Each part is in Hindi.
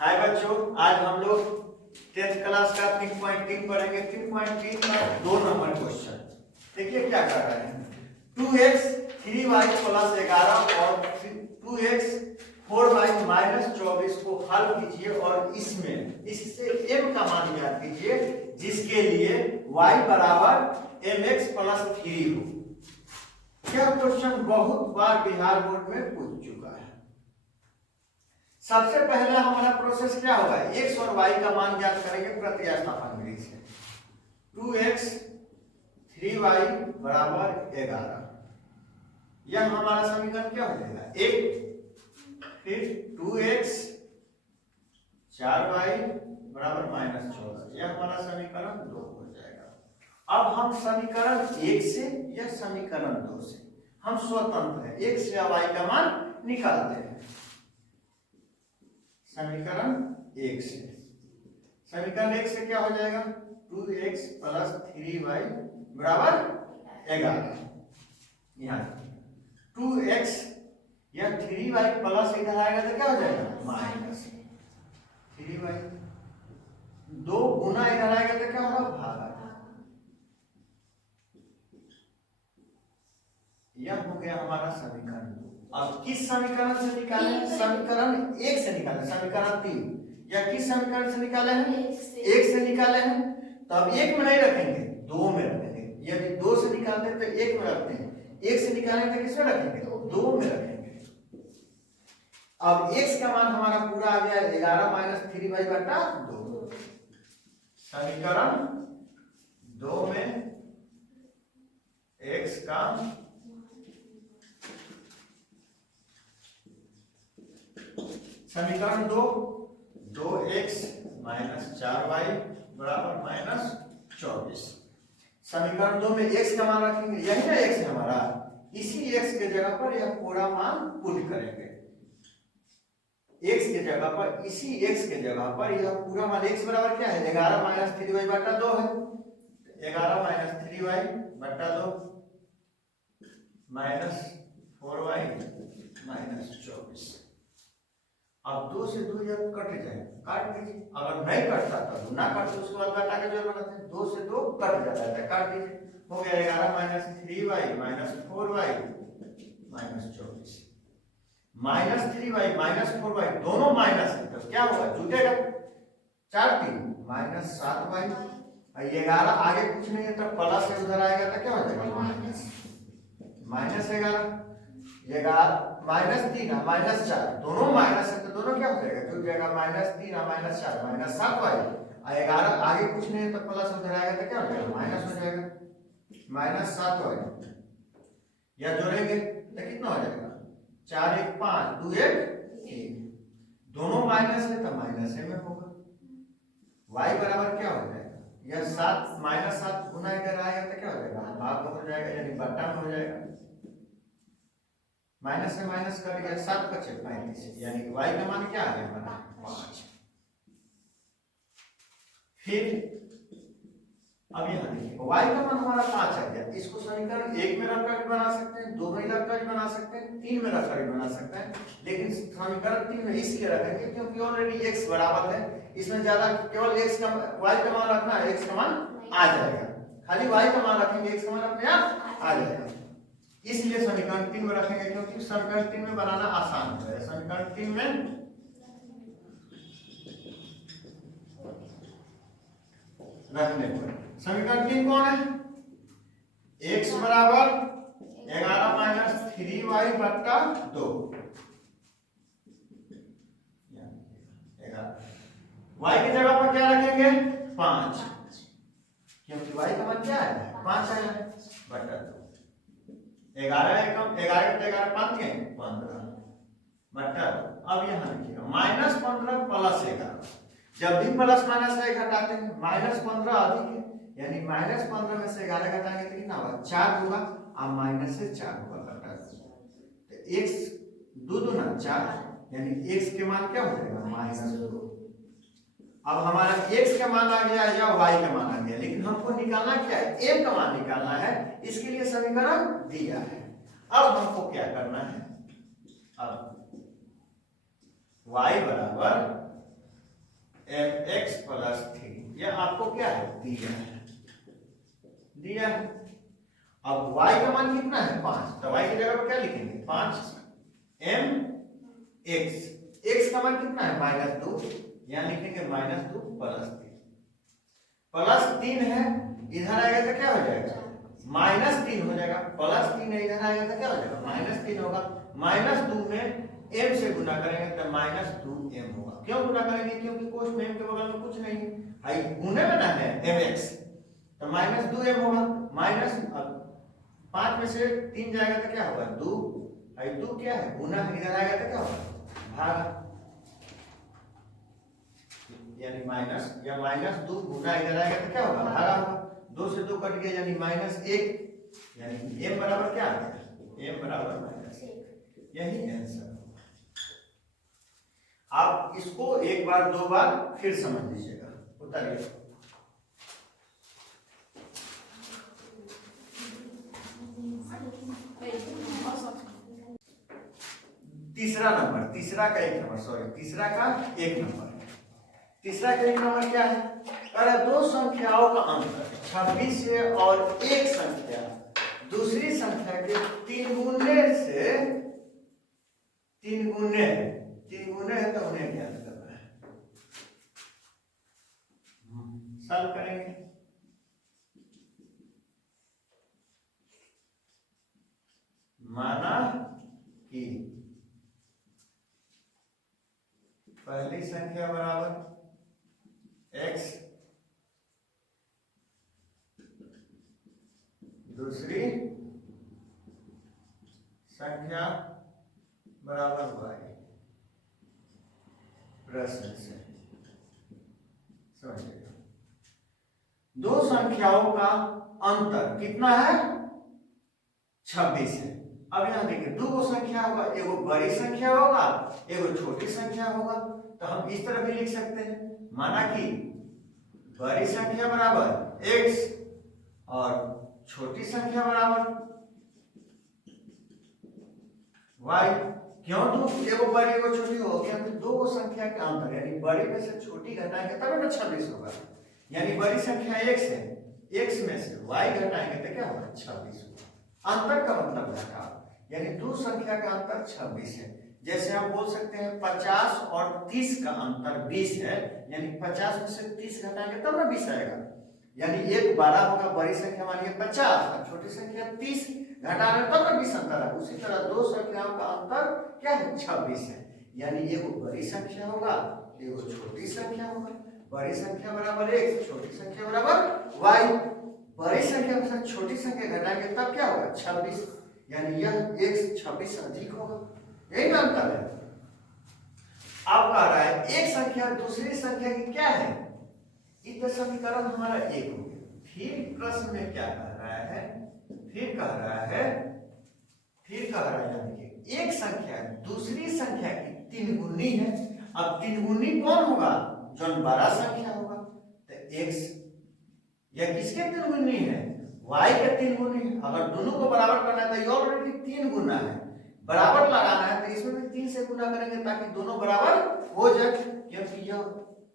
हाय बच्चों, आज हम लोग 10th क्लास का 3.3 पढ़ेंगे। 3.3 का 2 नंबर क्वेश्चन। देखिए क्या कर रहे हैं। 2x 3y प्लस 11 और 2x 4y माइनस 24 को हल कीजिए और इससे m का मान ज्ञात कीजिए जिसके लिए y बराबर mx प्लस 3 हो। यह क्वेश्चन बहुत बार बिहार बोर्ड में पूछ चुका है। सबसे पहले हमारा प्रोसेस क्या होगा, x और y का मान ज्ञात करेंगे प्रतिस्थापन विधि से। 2x 3y बराबर 11, यह हमारा समीकरण क्या हो जाएगा, एक। फिर 2x 4y बराबर माइनस 14, यह हमारा समीकरण 2 हो जाएगा। अब हम समीकरण 1 से या समीकरण 2 से हम स्वतंत्र है, x या y का मान निकालते हैं। समीकरण 1 से, समीकरण 1 से क्या हो जाएगा, 2x प्लस 3y बराबर 11। यहाँ 2x या 3y प्लस इधर आएगा तो क्या हो जाएगा, माइनस 3y। 2 गुना इधर आएगा तो क्या होगा, भागा। यह हो गया हमारा समीकरण 2। अब किस समीकरण से निकाले, समीकरण 1 से निकाले, समीकरण 3 या किस समीकरण से निकाले हैं, 1 से निकाले हैं। तो अब 1 में नहीं रखेंगे, 2 में रखेंगे। यदि 2 से निकालते हैं तो 1 में रखते हैं, 1 से निकालेंगे तो किसमें रखेंगे, 2 में रखेंगे। अब x का मान हमारा पूरा आ गया 11 माइनस 3y बटा 2। समीकरण 2 में x का समीकरण 2x माइनस 4y बराबर माइनस 24। समीकरण 2 में x का मान रखेंगे, यही ना x है हमारा, इसी x के जगह पर यह पूरा मान पुट करेंगे। x के जगह पर, इसी x के जगह पर यह पूरा मान x बराबर क्या है, 11 माइनस 3y बटा 2 है। 11 माइनस 3y बटा 2 माइनस 4y माइनस 24। अब 2 से 2 यह कट जाए, काट दीजिए। अगर नहीं कटता तो ना काटते, उसके बाद घटा के जोड़ बनाते हैं। 2 से 2 कट जाता है, काट दीजिए। हो गया 11 minus 3y minus 4y minus 24। Minus 3y minus 4y दोनों माइनस है तो क्या होगा, जुटेगा। 4 3 माइनस 7y। 11 आगे कुछ नहीं है तो प्लस से उधर आएगा तो क्या हो जाएगा, माइनस 11 माइनस 3 माइनस 4 दोनों माइनस है तो दोनों क्या हो जाएगा, जुट जाएगा। Minus 3 minus 4 minus 7y। 11 आगे कुछ नहीं है तो प्लस उधर आएगा तो क्या हो जाएगा, माइनस हो जाएगा, माइनस 7y। या जोड़ेंगे तो कितना हो जाएगा, 4 1 5 2 1 3। दोनों माइनस है तो माइनस में होगा। y बराबर क्या हो जाएगा, यह 7 माइनस 7 गुना इधर आएगा तो क्या हो जाएगा, भाग में हो जाएगा, यानी बट्टा में हो जाएगा। माइनस से माइनस कर दिया, 7 बचे 35, यानी y का मान क्या आ गया हमारा, 5। फिर अब यहाँ देखिए y का मान हमारा 5 आ गया। इसको समीकरण 1 में रखकर भी बना सकते हैं, 2 में रखकर भी बना सकते हैं, 3 में रखकर भी बना सकते हैं। लेकिन समीकरण 3 में इसलिए रखेंगे क्योंकि ऑलरेडी x बराबर है, इसमें ज्यादा केवल x का y का मान रखना है, x का मान आ जाएगा। खाली y का मान रखेंगे, x का मान अपने आप आ जाएगा। इसलिए समीकरण 3 में रखेंगे क्योंकि समीकरण 3 में बनाना आसान होता है। समीकरण 3 में रखने पर समीकरण 3 कौन है, x बराबर 11 माइनस 3y बटा 2। y की जगह पर क्या रखेंगे, 5, क्योंकि y का मान क्या है, 5 है बटा 2। 11 एकम 11 के 11 5 के 15 बटा 2। अब यहाँ लिखिएगा माइनस 15 प्लस 11। जब भी प्लस माइनस से घटाते हैं, माइनस 15 अधिक है, यानी माइनस 15 में से 11 घटाएंगे तो कितना होगा, 4 होगा। अब माइनस से 4 होगा बटा 2, तो x 2 दूना 4, यानी x के मान क्या हो जाएगा, माइनस 2। अब हमारा x का मान आ गया या y का मान आ गया, लेकिन हमको निकालना क्या है, m का मान निकालना है। इसके लिए समीकरण दिया है। अब हमको क्या करना है, अब y बराबर mx प्लस 3, यह आपको क्या है दिया है। अब y का मान कितना है 5, तो y की जगह पर क्या लिखेंगे 5mx, x का मान कितना है -2, यहाँ लिखेंगे -2 प्लस 3, प्लस 3 है इधर आएगा तो क्या हो जाएगा -3 हो जाएगा, प्लस 3 है इधर आएगा तो क्या हो जाएगा -3 होगा, -2 में m से गुना करेंगे तो -2m होगा। क्यों गुना करेंगे, क्योंकि कोष्ठ में m के बगल में कुछ नहीं है, भाई गुने में ना है mx, तो -2m होगा, माइनस 5 में से 3 जाएगा तो क्या होगा 2, भाई 2 क्या है गुना है, इधर आएगा तो क्या होगा भागा, यानी माइनस या -2 गुना इधर आएगा तो क्या होगा भागा होगा, 2 से 2 कट गया यानी -1, यानी m बराबर क्या आ गया m बराबर -1, यही आंसर। आप इसको एक बार दो बार फिर समझ लीजिएगा, उतारिए। तीसरा का एक नंबर क्या है, अरे दो संख्याओं का अंतर 26 है और एक संख्या दूसरी संख्या के 3 गुने है तो उन्हें ज्ञात करना है। सॉल्व करेंगे। माना कि पहली संख्या बराबर x, दूसरी संख्या बराबर y। प्रश्न से समझिएगा, दो संख्याओं का अंतर कितना है 26 है। अब यहां देखिए दो संख्या होगा, एगो बड़ी संख्या होगा एगो छोटी संख्या होगा, तो हम इस तरह भी लिख सकते हैं, माना कि बड़ी संख्या बराबर x और छोटी संख्या बराबर y। क्यों दो, एगो बड़ी एगो छोटी हो, क्योंकि दो संख्या के अंतर यानी बड़ी में से छोटी घटाएंगे तब ना 26 होगा, यानी बड़ी संख्या x है, x में से y घटाएंगे तो क्या होगा 26 होगा। अंतर का मतलब घटाव, यानी दो संख्या का अंतर 26 है। जैसे हम बोल सकते हैं 50 और 30 का अंतर 20 है, यानी 50 में से 30 घटाएंगे तब ना 20 आएगा, यानी एक बड़ा होगा बड़ी संख्या मानिए 50 और छोटी संख्या 30 घटा रहे तब ना 20 अंतर है। उसी तरह दो संख्याओं का अंतर क्या है 26 है, यानी एगो बड़ी संख्या होगा एगो छोटी संख्या होगा, बड़ी संख्या बराबर x, छोटी संख्या बराबर y। बड़ी संख्या में से छोटी संख्या घटाएंगे तब क्या होगा 26, यानी यह x 26 अधिक होगा, यही ना अंतर है। अब कह रहा है एक संख्या दूसरी संख्या की क्या है, इतना समीकरण हमारा एक हो गया। फिर प्रश्न में क्या कह रहा है, फिर कह रहा है यानी कि एक संख्या दूसरी संख्या की 3 गुनी है। अब 3 गुनी कौन होगा, जो बड़ा संख्या होगा, तो x यह किसके 3 गुनी है y के 3 गुनी है। अगर दोनों को बराबर करना है तो ये ऑलरेडी 3 गुना है, बराबर लगाना है तो इसमें भी 3 से गुना करेंगे ताकि दोनों बराबर हो जाए, क्योंकि यह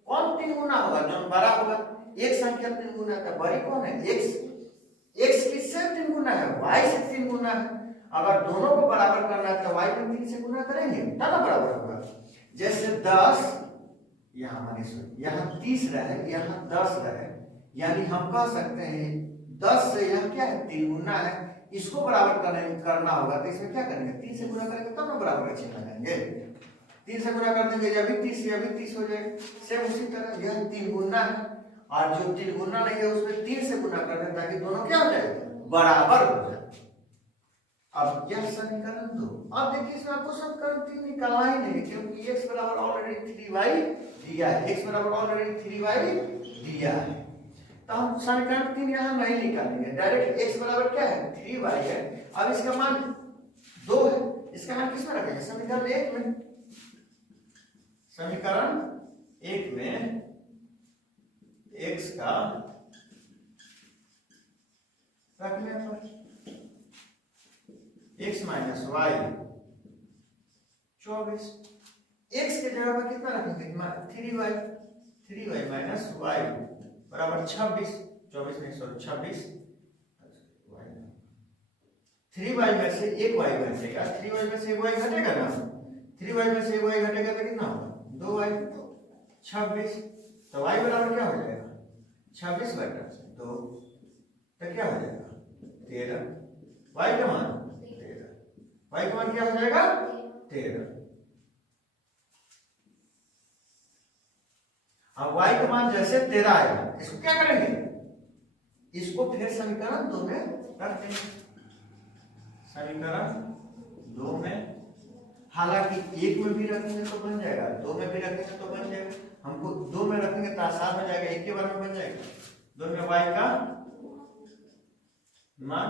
कौन 3 गुना होगा जो बड़ा होगा, एक संख्या 3 गुना है, बड़ी कौन है x किससे 3 गुना है y से 3 गुना है। अगर दोनों को बराबर करना है तो y में 3 से गुना करेंगे तब ना बराबर होगा। जैसे 10 यहाँ मानिए यहाँ 30 रहे यहाँ 10 रहे, यानी हम कह सकते हैं 10 से यह क्या है 3 गुना है, इसको बराबर करना होगा तो इसमें क्या करेंगे 3 से गुना करेंगे तब ना बराबर का चिन्ह लगाएंगे, 3 से गुना कर देंगे यह भी 30 हो जाएगा। सेम उसी तरह यह 3 गुना है और जो 3 गुना नहीं है उसमें 3 से गुना कर दें ताकि दोनों क्या हो जाए बराबर हो जाए। अब यह समीकरण 2, अब देखिए इसमें आपको समीकरण 3 निकालना ही नहीं, क्योंकि x बराबर ऑलरेडी 3y दिया है, x बराबर ऑलरेडी 3y दिया है, तो हम समीकरण 3 यहाँ नहीं निकालेंगे, डायरेक्ट x बराबर क्या है 3y है। अब इसका मान 2 है, इसका मान किस में रखेंगे समीकरण 1 में, समीकरण 1 में x का रखने पर x माइनस वाई 24, x के जगह पर कितना रखेंगे 3y माइनस वाई बराबर 26, 24 नहीं सॉरी 26। 3y में से एक y घटेगा, 3y में से एक y घटेगा ना, 3y में से एक y घटेगा तो कितना होगा 2y, 26। तो y बराबर क्या हो जाएगा 26 बटा 2, तो क्या हो जाएगा 13। y का मान 13, y का मान क्या हो जाएगा 13। अब y का मान जैसे 13 आएगा, इसको क्या करेंगे, इसको फिर समीकरण 2 में रख देंगे। समीकरण 2 में, हालांकि 1 में भी रखेंगे तो बन जाएगा, 2 में भी रखेंगे तो बन जाएगा, हमको 2 में रखेंगे तो आसान हो जाएगा, 1 के बार में बन जाएगा। 2 में y का मान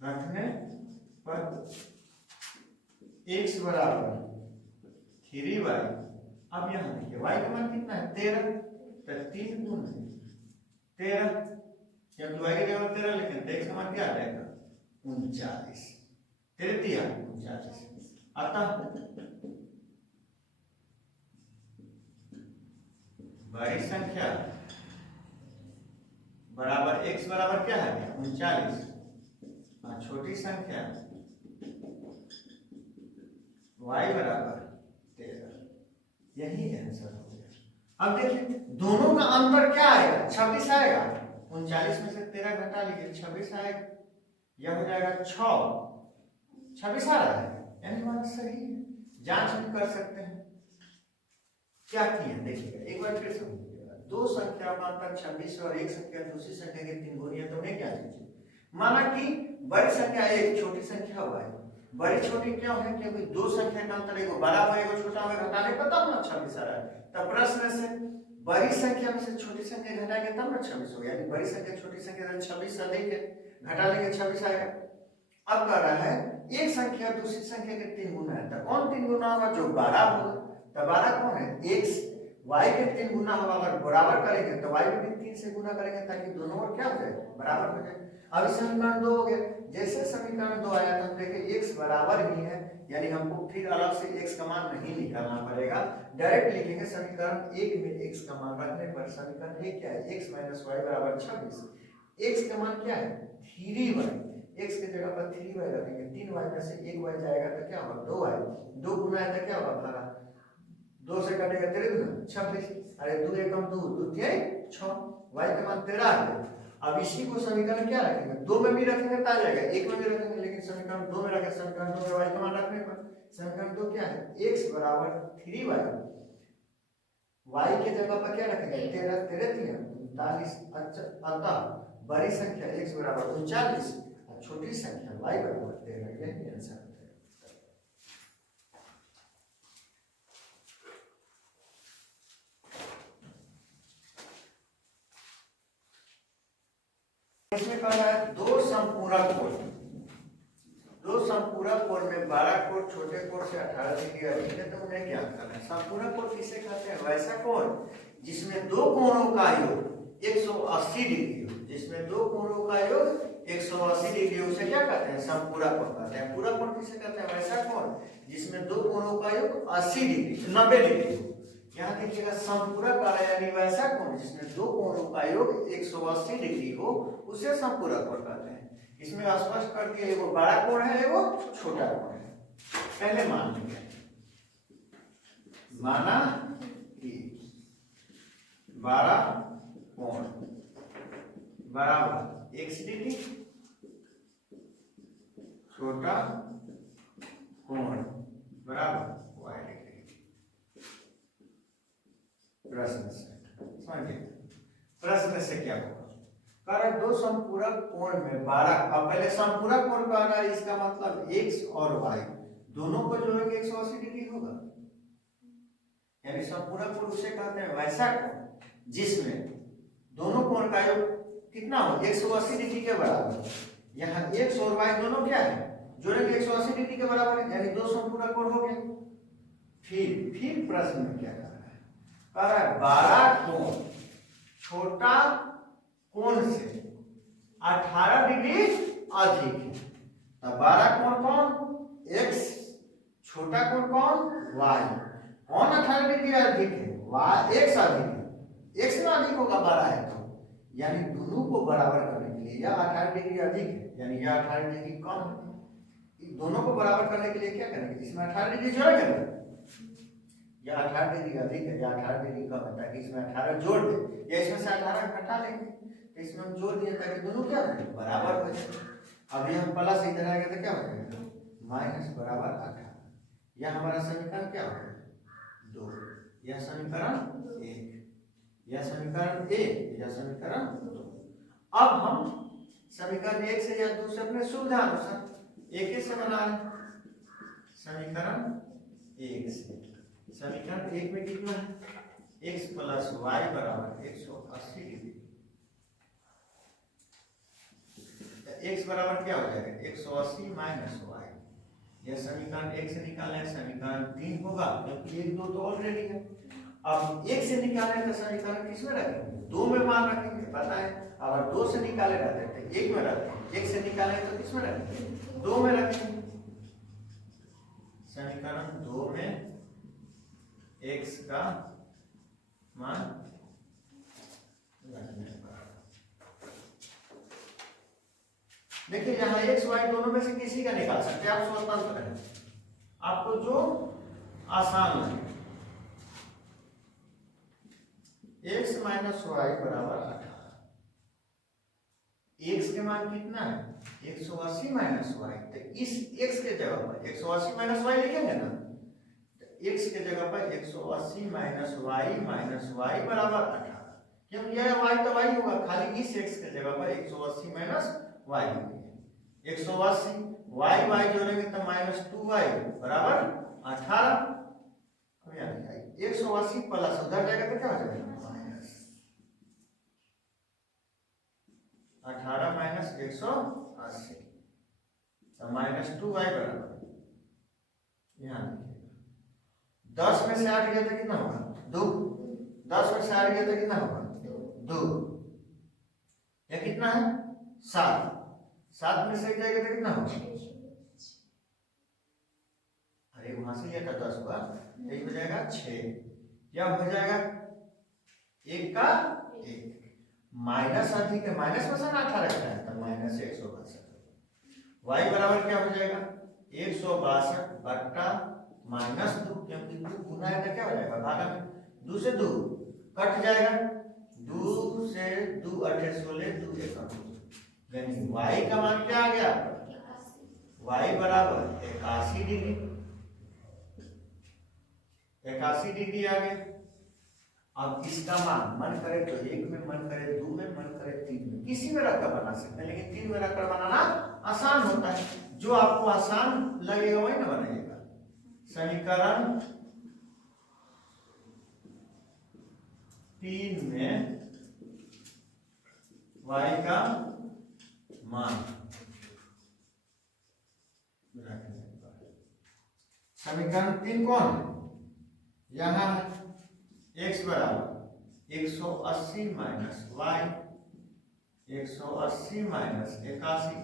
रखने पर x बराबर 3y। अब यहाँ देखिए y का मान कितना है 13, तो 3 गुना 13, जब y की जगह 13 लिखें तो x का मान क्या आ जाएगा 39, 39। अतः बड़ी संख्या बराबर x बराबर क्या है 39, और छोटी संख्या y बराबर 13। यही आंसर हो गया। अब देखिए दोनों का अंतर क्या आएगा 26 आएगा, 39 में से 13 घटा लीजिए 26 आएगा, यह हो जाएगा 6, 26 आ रहा है, यानी बात सही है। जांच भी कर सकते हैं। क्या किया देखिएगा एक बार फिर समझिएगा, दो संख्या का अंतर 26 और एक संख्या दूसरी संख्या के 3 गुनी है, तो उन्हें क्या कीजिए, माना कि बड़ी संख्या एक छोटी संख्या हुआ है, बड़ी छोटी क्यों है क्योंकि दो संख्या का अंतर एगो बड़ा हो एगो छोटा हो, घटाने का तब ना 26 आ रहा है। तब प्रश्न से बड़ी संख्या में से छोटी संख्या घटाएंगे तब ना 26 होगा, यानी बड़ी संख्या छोटी संख्या से 26 अधिक है, घटा लेंगे 26 आएगा। अब कह रहा है एक संख्या दूसरी संख्या के 3 गुना है, तो कौन 3 गुना होगा जो 12 होगा, तो 12 कौन है x, y के 3 गुना होगा, अगर बराबर करेंगे तो y भी 3 से गुना करेंगे ताकि दोनों और क्या हो जाए बराबर हो जाए। अब समीकरण 2 हो गया, जैसे समीकरण 2 आया तो हम देखें x बराबर ही है, यानी हमको फिर अलग से x का मान नहीं निकालना पड़ेगा, डायरेक्ट लिखेंगे समीकरण 1 में x का मान रखने पर समीकरण 1 क्या है x माइनस वाई बराबर 26। x का मान क्या है 3y, x की जगह पर 3y रखेंगे, 3y में से 1y जाएगा तो क्या होगा 2y, 2 गुना है तो क्या होगा 12, 2 से कटेगा 3 गुना 26, अरे 2 एकम 2, 2 तिहाई 6, y का मान 13 आ गया। अब इसी को समीकरण क्या रखेंगे 2 में भी रखेंगे तो आ जाएगा, 1 में भी रखेंगे, लेकिन समीकरण 2 में रखें, समीकरण 2 में y का मान रखने पर समीकरण 2 क्या है x बराबर 3y, y के जगह पर क्या रखेंगे 13, 13 39। अतः बड़ी संख्या x बराबर 39 और छोटी संख्या y बराबर 13, यही आंसर है। इसमें कह रहा है दो समपूरक कोण, दो समपूरक कोण में 12 कोण छोटे कोण से 18 डिग्री अधिक है, तो उन्हें क्या करना है। समपूरक कोण किसे कहते हैं, वैसा कोण जिसमें दो कोणों का योग 180 डिग्री हो, जिसमें दो कोणों का योग 180 डिग्री, उसे क्या कहते हैं समपूरक कोण कहते हैं। पूरक कोण किसे कहते हैं, वैसा कोण जिसमें दो कोणों का योग 80 डिग्री 90 डिग्री हो। यहाँ देखिएगा समपूरक आ रहा है, यानी वैसा कोण जिसमें दो कोणों का योग 180 डिग्री हो, उसे समपूरक कोण कहते हैं। इसमें स्पष्ट कर दिया एगो बड़ा कोण है एगो छोटा कोण है। पहले मान लिया, माना कि 12 कोण बराबर x डिग्री, छोटा कोण बराबर y डिग्री। प्रश्न से समझिए, प्रश्न से क्या होगा, कारण दो समपूरक कोण में 12, अब पहले समपूरक कोण का है, इसका मतलब x और y दोनों को जोड़ेंगे 180 डिग्री होगा, यानी समपूरक कोण उसे कहते हैं वैसा कोण जिसमें दोनों कोण का योग कितना हो 180 डिग्री के बराबर। यहाँ x और y दोनों क्या है जोड़ेंगे 180 डिग्री के बराबर है, यानी दो समपूरक कोण हो गए। फिर प्रश्न में क्या कह रहा है 12 कोण छोटा कोण से 18 डिग्री अधिक है, तब 12 कोण कौन x, छोटा कोण कौन y, कौन 18 डिग्री अधिक है y x अधिक है, x ना अधिक होगा 12 है तो, यानी दोनों को बराबर करने के लिए यह 18 डिग्री अधिक है यानी यह 18 डिग्री कम है। दोनों को बराबर करने के लिए क्या करेंगे, इसमें 18 डिग्री जोड़ेंगे, यह 18 डिग्री अधिक है या 18 डिग्री कम है, ताकि इसमें 18 जोड़ दें या इसमें से 18 घटा लेंगे, तो इसमें हम जोड़ दिए ताकि दोनों क्या हो बराबर हो जाए। अभी हम प्लस इधर आएंगे तो क्या हो जाएगा माइनस बराबर 18, यह हमारा समीकरण क्या हो गया 2, यह समीकरण 1, यह समीकरण 1, यह समीकरण 2। अब हम समीकरण 1 से या 2 से अपने सुविधा अनुसार एक से बना लें। समीकरण 1 से, समीकरण 1 में कितना है x प्लस वाई बराबर 180 डिग्री, x बराबर क्या हो जाएगा 180 माइनस वाई, यह समीकरण 1 से निकालें समीकरण 3 होगा क्योंकि 1 2 तो ऑलरेडी है। अब 1 से निकालें तो समीकरण किसमें रखेंगे 2 में मान रखेंगे, पता है। अगर 2 से निकाले रहते थे 1 में रखेंगे, 1 से निकालें तो किसमें रखेंगे 2 में रखेंगे। समीकरण 2 में x का मान रखने पर देखिए यहाँ x y दोनों में से किसी का निकाल सकते हैं, आप स्वतंत्र हैं, आपको जो आसान लगे। x माइनस वाई बराबर 18, x के मान कितना है 180 माइनस वाई, तो इस x के जगह पर 180 माइनस वाई लिखेंगे ना, तो x के जगह पर 180 माइनस वाई बराबर 18, क्यों यह y तो y होगा, खाली इस x के जगह पर 180 माइनस वाई लिखेंगे। 180 y जोड़ेंगे तो माइनस 2y बराबर 18, अब यहाँ लिखा 180 प्लस उधर जाएगा तो क्या हो जाएगा 18 माइनस 180 तो माइनस 2y बराबर, यहाँ लिखिएगा 10 में से 8 गया तो कितना होगा 2, 10 में से 8 गया तो कितना होगा 2, यह कितना है 7, 7 में से जाएगा तो कितना होगा, अरे वहां से यह 10 हुआ तो हो जाएगा 6, क्या हो जाएगा 1 का 1, माइनस अधिक है माइनस में से 18 रखता है तो माइनस 162, y बराबर क्या हो जाएगा 162 बट्टा माइनस 2, क्योंकि 2 गुना है तो क्या हो जाएगा भागा में, 2 से 2 कट जाएगा, 2 से 2 8 16 2 1 यानी y का मान क्या आ गया y बराबर 81 डिग्री, 81 डिग्री आ गया। अब इसका मान मन करे तो 1 में, मन करे 2 में, मन करे 3 में, किसी में रखकर बना सकते हैं, लेकिन 3 में रखकर बनाना आसान होता है, जो आपको आसान लगेगा वही ना बनाइएगा। समीकरण 3 में y का मान समीकरण 3 कौन है, यहाँ x बराबर 180 माइनस वाई, 180 माइनस 81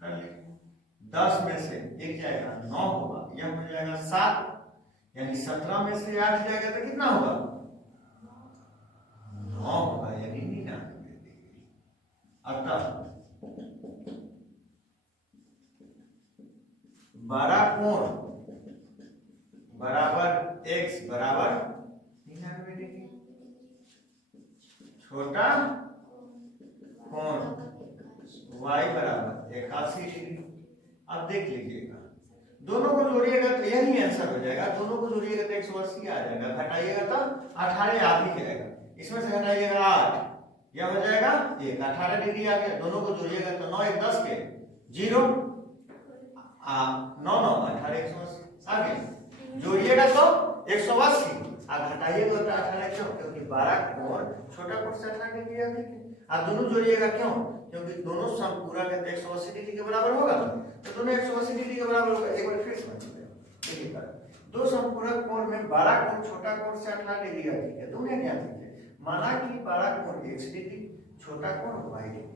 कर लीजिए, 10 में से 1 जाएगा 9 होगा, यह हो जाएगा 7, यानी 17 में से 8 जाएगा तो कितना होगा 9 होगा, यानी 99 डिग्री। अतः बड़ा कोण बराबर x बराबर 99 डिग्री, छोटा कोण y बराबर 81 डिग्री। अब देख लीजिएगा दोनों को जोड़िएगा तो यही आंसर हो जाएगा, दोनों को जोड़िएगा तो 180 आ जाएगा, घटाइएगा तो 18 आ भी जाएगा, इसमें से घटाइएगा 8, यह हो जाएगा 1, 18 डिग्री आ गया, दोनों को जोड़िएगा तो 9 1 10 के 0 9 9 18 180 आ गया, जोड़िएगा तो 180 और घटाइएगा तो 18 क्यों, क्योंकि 12 कोण छोटा कोण से 18 डिग्री अधिक है, आप दोनों जोड़िएगा क्यों, क्योंकि दोनों समपूरक है तो 180 डिग्री के बराबर होगा, तो दोनों 180 डिग्री के बराबर होगा। एक बार फिर समझिए, दो समपूरक कोण में 12 कोण छोटा कोण से 18 डिग्री अधिक है, दोनों क्या है, माना कि 12 कोण x डिग्री, छोटा कोण y डिग्री।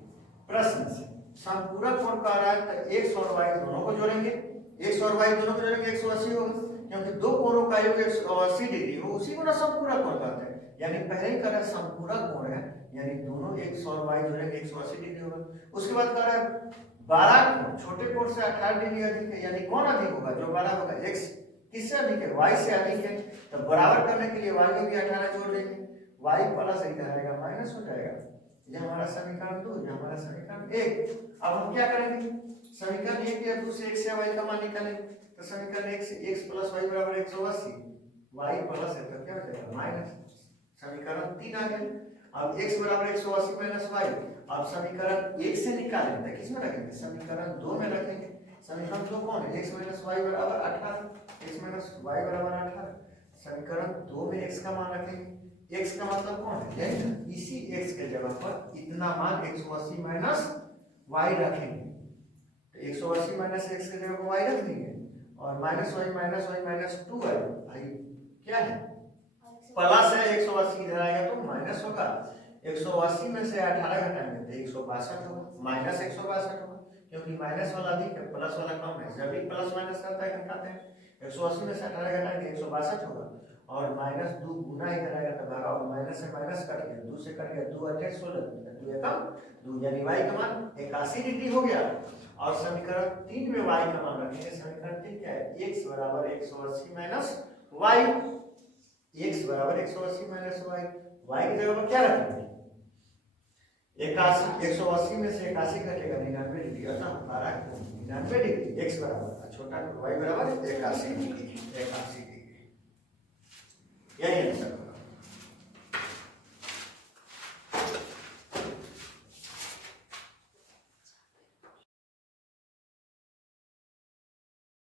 प्रश्न से समपूरक कोण कह रहा है तो x और y दोनों को जोड़ेंगे, x और y दोनों को जोड़ेंगे 180 होगा, क्योंकि दो कोणों का का योग 180 डिग्री हो, उसी को ना समपूरक कोण कहते हैं। यानी पहले ही कह रहा है समपूरक कोण है, यानी दोनों x और y जोड़ेंगे 180 डिग्री होगा। उसके बाद कह रहा है 12 कोण, छोटे कोण से 18 डिग्री अधिक है, यानी कौन अधिक होगा, जो 12 होगा x किससे अधिक है, y से अधिक है। तो बराबर करने के लिए y को भी 18 जोड़ लेंगे, y प्लस इधर आएगा माइनस हो जाएगा। ये हमारा समीकरण 2, ये हमारा समीकरण 1। अब हम क्या करेंगे, समीकरण 1 या 2 से x या y का मान निकालेंगे। तो समीकरण 1 से x प्लस y बराबर 180, y प्लस है तो क्या हो जाएगा माइनस। समीकरण 3 आ गया। अब x बराबर 180 माइनस y, अब समीकरण 1 से निकालें तो किस में रखेंगे, समीकरण 2 में रखेंगे। समीकरण 2 कौन है, x माइनस y बराबर 18, x माइनस y बराबर 18। समीकरण 2 में x का मान रखेंगे, x का मतलब कौन है, यही ना, इसी x के जगह पर इतना मान 180 माइनस y रखेंगे। तो 180 माइनस x के जगह पर y रख देंगे और माइनस y माइनस 2y, भाई क्या है प्लस है, 180 इधर आएगा तो माइनस होगा। 180 में से 18 घटाएंगे तो 162 होगा, माइनस 162 होगा, क्योंकि माइनस वाला अधिक है प्लस वाला कम है। जब भी प्लस माइनस करता है घटाते हैं, 180 में से 18 घटाएंगे 162 होगा और माइनस 2 गुना इधर आएगा तो भागा, और माइनस से माइनस कट गया, 2 से कट गया, 2 8 16, 2 एकम 2, यानी y का मान 81 डिग्री हो गया। और समीकरण 3 में y का मान रखेंगे। समीकरण 3 क्या है, x बराबर 180 माइनस y, x बराबर 180 माइनस y, y की जगह पर क्या रखेंगे 81, 180 में से 81 घटेगा 99 डिग्री, अतः हमारा 99 डिग्री, x बराबर छोटा y बराबर 81 डिग्री, 81 डिग्री, यही आंसर।